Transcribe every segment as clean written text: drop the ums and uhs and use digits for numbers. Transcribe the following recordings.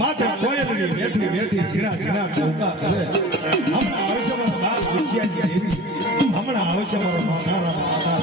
માથે કોયલની બેઠી બેઠી ઝીણા ઝીણા ટોકા કરે હમણાં આવશે મારા બાપ દુખિયાજી દેવી હમણાં આવશે મારો માથારા માથા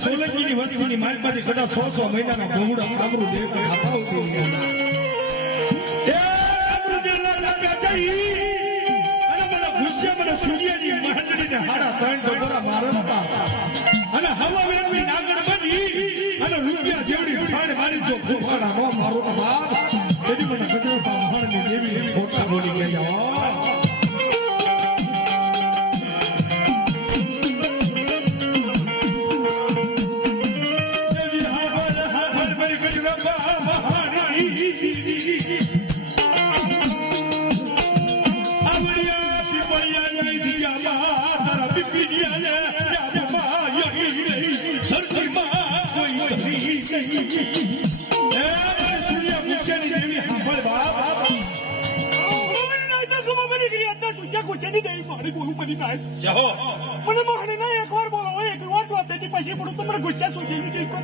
સોલંકીની વસ્તીની માલમાંથી કદાચ 100 મહિનાના ઘોંઘડા કામરું દેવ ખાપાવતી એ કામરું દેવના લાગ્યા જઈ અને મને ભૂસ્યા મને સૂર્યની માંડણીને હાડા 3 ડોરા મારતા અને હવા વેરની નાગર બની અને રૂપિયા જેવડી ફાડ મારી જો ફોફાડા નો મારો બાપ તેથી મને ગજરપા મહાણની દેવી ખોટા બોલી ગયા મને મારે ના એક વાર બોલો એક વાર તો તેથી પછી પડું તો મને ગુસ્સા સુધી ની દેખો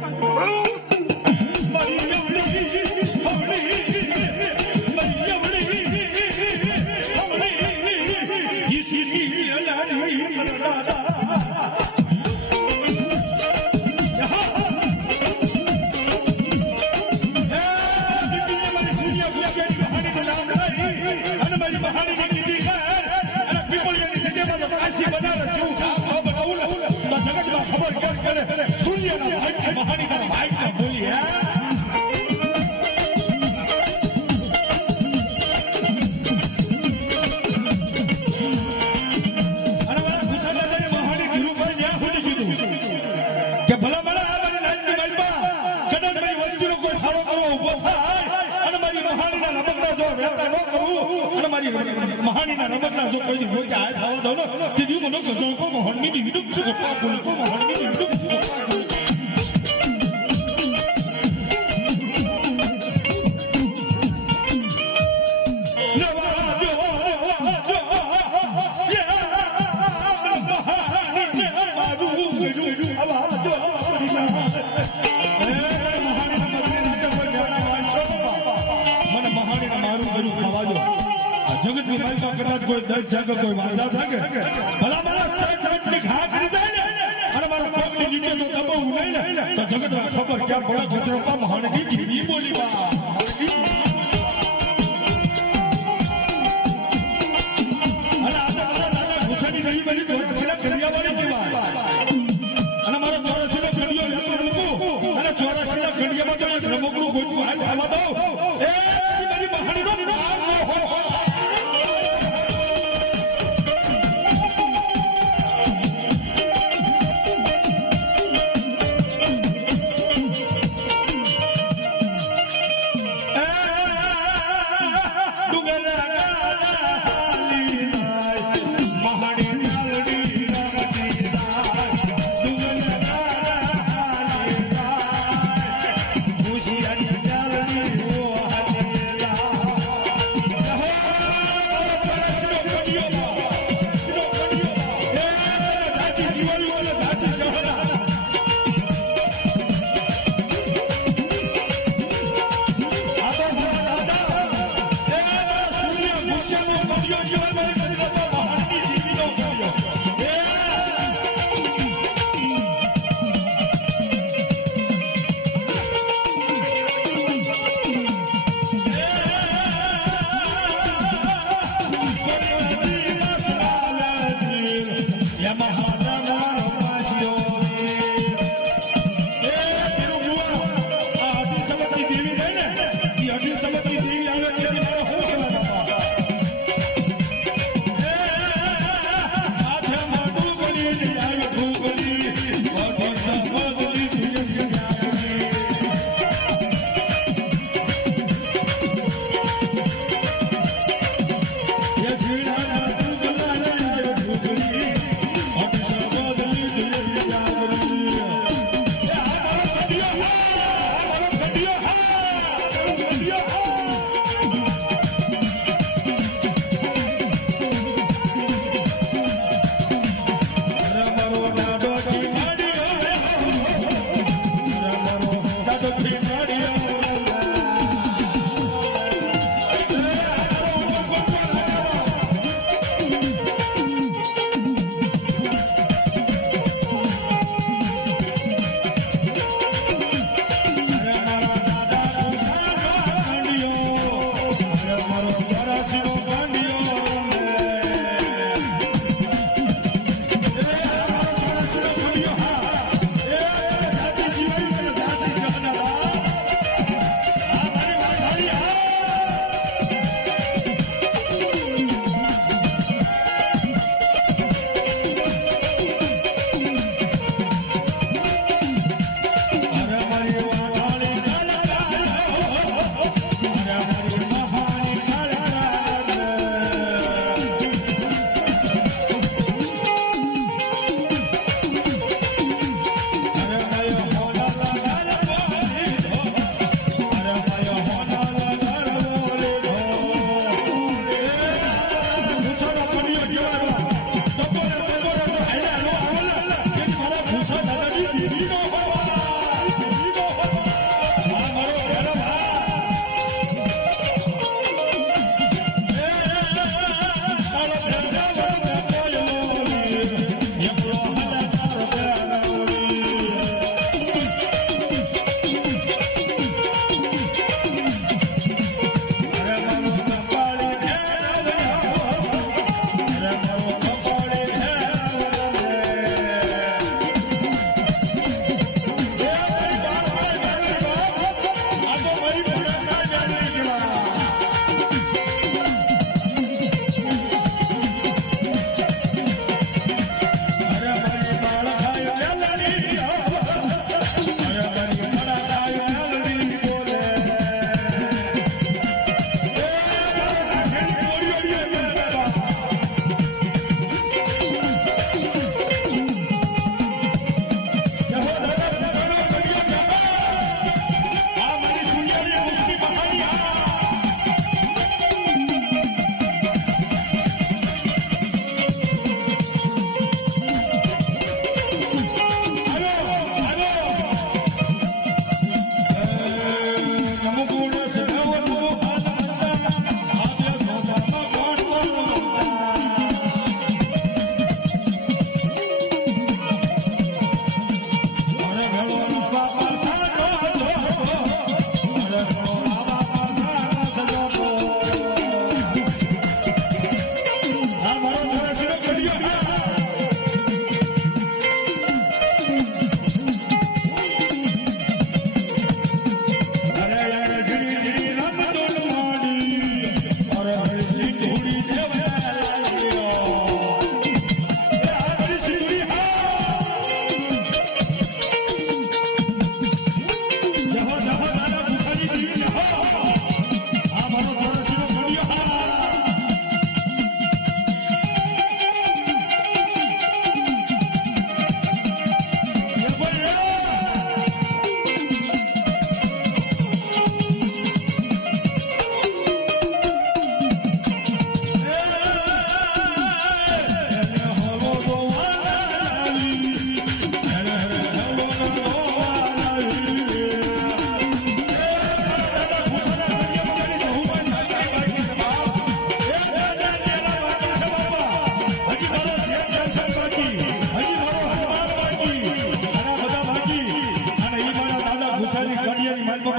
મહાનીના રમતના જો કોઈ હોય કે આ થવા દો ને તે દીવ મને કજો કો મહાની ની વિડુક છે કો કો મહાની ની વિડુક છે જગત ની માલિકા કદાચ કોઈ દર્દ જાગે કોઈ વાજા જાગે ભલા મારા સાહેબ ની ઘા કરી જાય ને અને મારા પગ ની નીચે જો દબાવું નહીં ને તો જગત માં ખબર ક્યાં પડે છત્રપા મહાનની દીવી બોલી બા અને આ મારા દાદા ઘુસાની નહીં બની 84 ના કડિયાવાળી કહેવાય અને મારો 84 નો કડિયો લેતો મૂકું અને 84 ના કડિયામાં જો એક રમકડું ગોતું હાથ આવા દો એ મારી મહાની નો નામ ન હો મહાની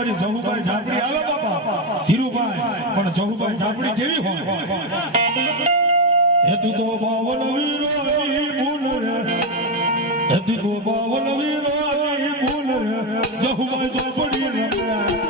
અમારી જહુભાઈ ઝાપડી આવે બાપા ધીરુભાઈ પણ જહુભાઈ ઝાપડી કેવી હોય હેતુ તો બાવન વીરોની ભૂલ રે હેતુ તો બાવન વીરોની ભૂલ રે જહુભાઈ ઝાપડી રમ્યા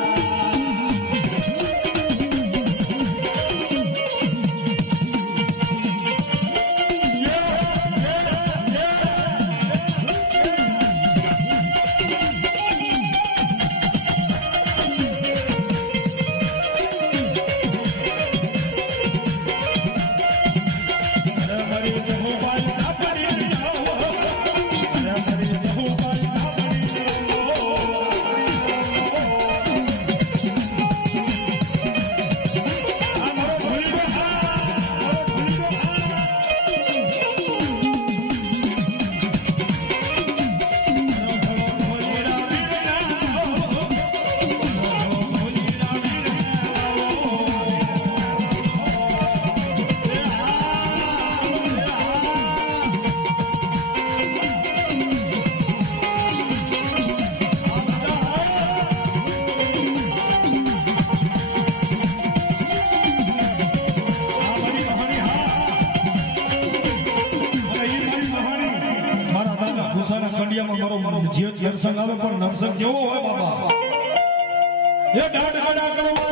જીવત નરસંગ આવે પણ નરસંગ કેવો હોય બાબા એ ડાઢ ગડા કરવા